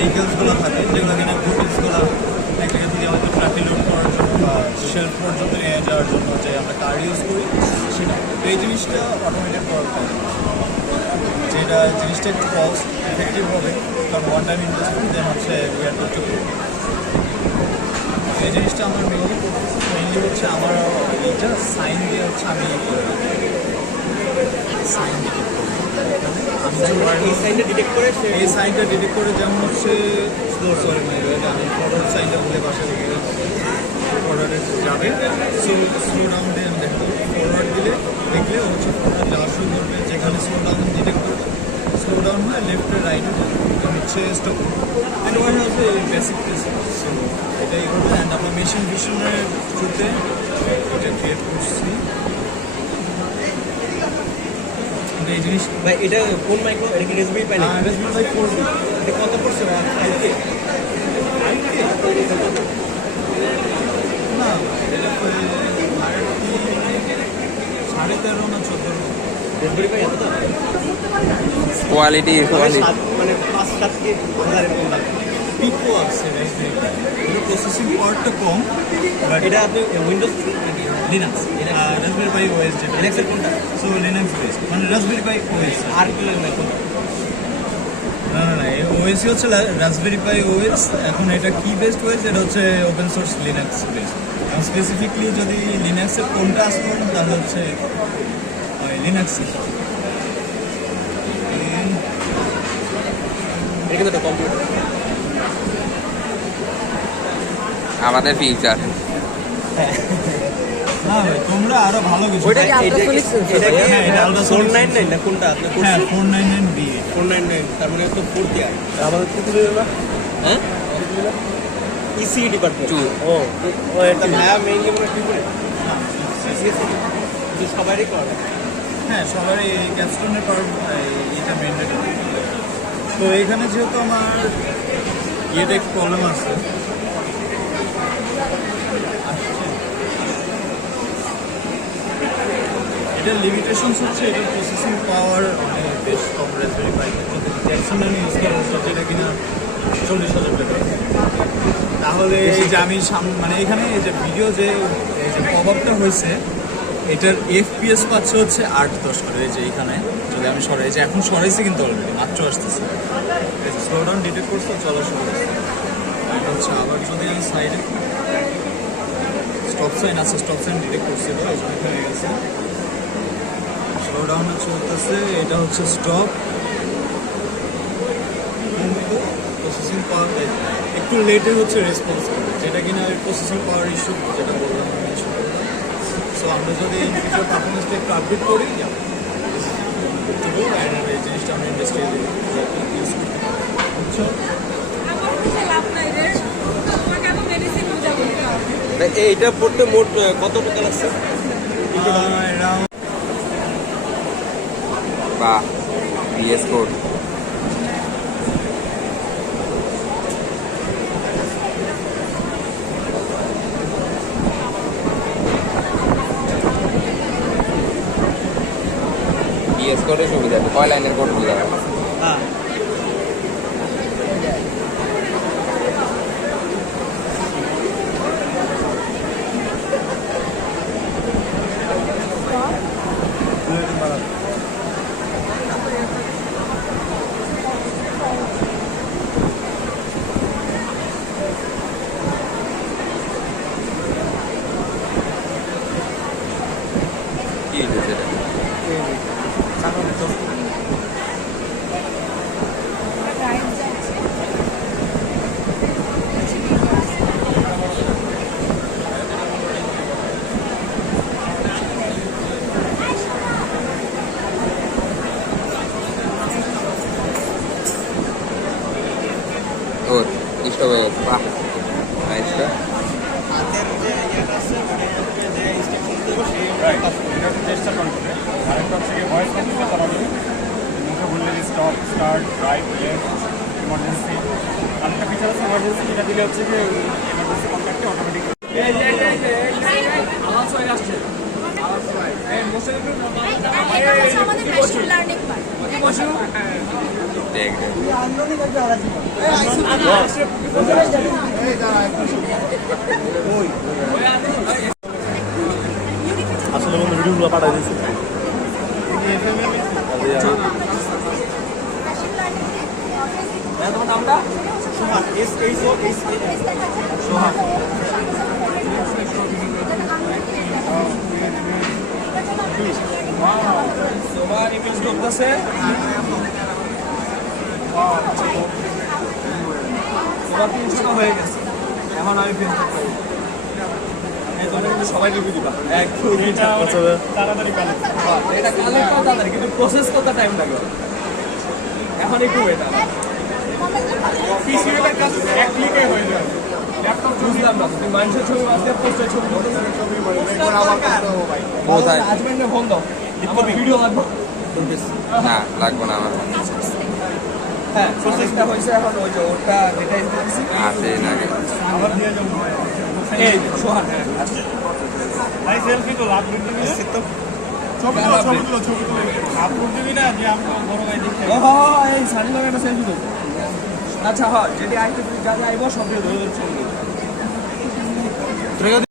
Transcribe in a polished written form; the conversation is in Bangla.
ভেহিকেলসগুলো থাকে যেগুলো কিনা ফুটেজগুলো এক জায়গা থেকে হয়তো ট্রাফিক লোড করার জন্য বা শেলফ পর্যন্ত নিয়ে যাওয়ার জন্য যে আমরা কার ইউজ করি সেটা এই জিনিসটা অটোমেটিক করা যায় যেটা জিনিসটা একটু কস্ট এফেক্টিভ হবে কারণ ওয়ান টাইম ইনভেস্টমেন্ট দেন হচ্ছে we are good to go. এই জিনিসটা আমার মেইনলি হচ্ছে আমার এইটা সাইন দিয়ে হচ্ছে আমি সাইন এই সাইনটা ডিটেক্ট করে যেমন হচ্ছে সরি আমি ফরওয়ার্ড সাইনটা বলে বাসা রেখে ফরওয়ার্ডে যাবে স্লো ডাউন দিয়ে আমি দেখবো ফরওয়ার্ড দিলে দেখলে হচ্ছে ফরওয়ার্ড যাওয়া শুরু করবে যেখানে স্লো ডাউন ডিটেক্ট করবে স্লো ডাউন হয় লেফটে রাইটে হচ্ছে স্টপ এটা হচ্ছে বেসিক এটাই করবে অ্যান্ড আমরা মেশিন ভিশনের থ্রুতে এটা ক্রিয়েট করছি। এই জিনিস ভাই এটা কোন মাইক্রো এটা কি রেসপি পাই না রেসপি ভাই 4 এটা কত পড়ছে 5K না এটা 13.5 না 14 রেসপি পাই এত কোয়ালিটি মানে 5-7 কে 1000 এর কম লাগে পিকো আছে রেসপি এটা প্রসেসিং পাওয়ারটা কম বাট এটা আপনি উইন্ডোজ লিনাক্স রাসবেরি পাই ওএস যেটা লিনাক্সের কোনটা সো লিনাক্স বেসড মানে রাসবেরি পাই ওএস আর কি লাগে না কোনটা না এই ওএসই হচ্ছে রাসবেরি পাই ওএস এখন এটা কি বেসড ওএস এটা হচ্ছে ওপেন সোর্স লিনাক্স বেসড এবং স্পেসিফিকলি যদি লিনাক্সের কোনটা আসতো তাহলে হচ্ছে লিনাক্স এটা কিন্তু কম্পিউটার আমাদের ফিউচার। না ভাই তোমরা আরো ভালো কিছু ওইটা কি আল্ট্রাসোনিক এটা এটা আল্ট্রাসোনিক 499 না কোনটা আপনি হ্যাঁ করছেন 499B 499 তার মানে তো 4 দিয়ে আমাদের কি দিলে না হ্যাঁ ইসি ডিপার্টমেন্ট 2 ও এটা ভায়া মেইনলি মানে কি করে যে সবারই করে হ্যাঁ সবারই এই ক্যাপস্টোনের পর এটা মেনটেন তো এখানে যেহেতু আমার ইয়েটা একটু প্রবলেম আছে এটার লিমিটেশনস হচ্ছে এটার প্রসেসিং পাওয়ার অনেক বেশ কম রাসবেরি পাই জ্যাকসনের ইউজ করা হচ্ছে যেটা কিনা 40,000 টাকা তাহলে এই যে আমি মানে এখানে এই যে ভিডিও যে এই যে পপআপটা হয়েছে এটার এফপিএস পাচ্ছে হচ্ছে 8-10 করে এই যে এইখানে যদি আমি সরাই এই যে এখন সরাইছি কিন্তু অলরেডি মাত্র আসতেছে এই যে স্লো ডাউন ডিটেক্ট করছে চলা শুরু করছে এটা হচ্ছে আবার যদি আমি সাইডে স্টপ সাইন আছে স্টপ সাইন ডিটেক্ট করছিল এই জন্য হয়ে গেছে স্লো ডাউন চলতেছে এটা হচ্ছে স্টপ প্রসেসিং পাওয়ার একটু লেটে হচ্ছে রেসপন্স করবে যেটা কিনা প্রসেসিং পাওয়ার ইস্যু যেটা বললাম আমি ইস্যু সো আমরা যদি ইন ফিউচার পারফরমেন্সটা একটু আপডেট করি এই জিনিসটা আমরা ইন্ডাস্ট্রি ইউজ করি বুঝছো এইটা পড়তে মোট কত টাকা লাগছে বা বিএস কোড বিএস কোডের সুবিধা কয় লাইনের কোড বোঝা যায় হ্যাঁ কি হয়েছে এটা ওর ইষ্ট হয়ে গেছে বাহ নাইসটা চেষ্টা কন্ট্রোলে আরেকটা হচ্ছে কি ভয়েস কন্ট্রোলে তারা মুখে বললে stop start right left emergency আরেকটা ফিচার আছে ইমার্জেন্সি যেটা দিলে হচ্ছে কি ইমার্জেন্সি কন্ট্যাক্টে অটোমেটিক আলাদা হয়ে আসছে আমাদের মেশিন লার্নিং পার্ট দেখ দেখ। আসলে বন্ধু ভিডিওগুলো পাঠাই দিয়েছে তোমার নামটা সোহান সোহান সোহান ইমেজ করতেছে তোমার 300 হয়ে গেছে এখন আমি ফেসবুক পাই এই জন্য কিন্তু সবাই রিভিউ দিবা একদম এটা অনেক তাড়াতাড়ি কালেক্ট এটা কালেক্ট করা তাড়াতাড়ি কিন্তু প্রসেস করতে টাইম লাগে এখন একটু এটা পিসি এর কাজ এক ক্লিকে হয়ে যায় ল্যাপটপ বুঝলাম না তুমি মানুষের ছবি বাঁচতে পোস্টের ছবি কোথায়? হাজবেন্ডে ফোন দাও আমার ভিডিও লাগবে না লাগবে না আমার হ্যাঁ প্রসেসটা হয়েছে এখন ওই যে ওটা ডিটেইলস দিচ্ছি আছে না আবার দিয়ে যাবো এই সোহান ভাই সেলফি তো লাভ করতে দিবি ছবি তুলো আপলোড দিবি না যে আমরা বড় ভাই দেখতে ও হ্যাঁ এই সানি লাগে একটা সেলফি তো আচ্ছা হ্যাঁ যদি আইতে যা যা আইব সব দিয়ে ধরে ধরে ছবি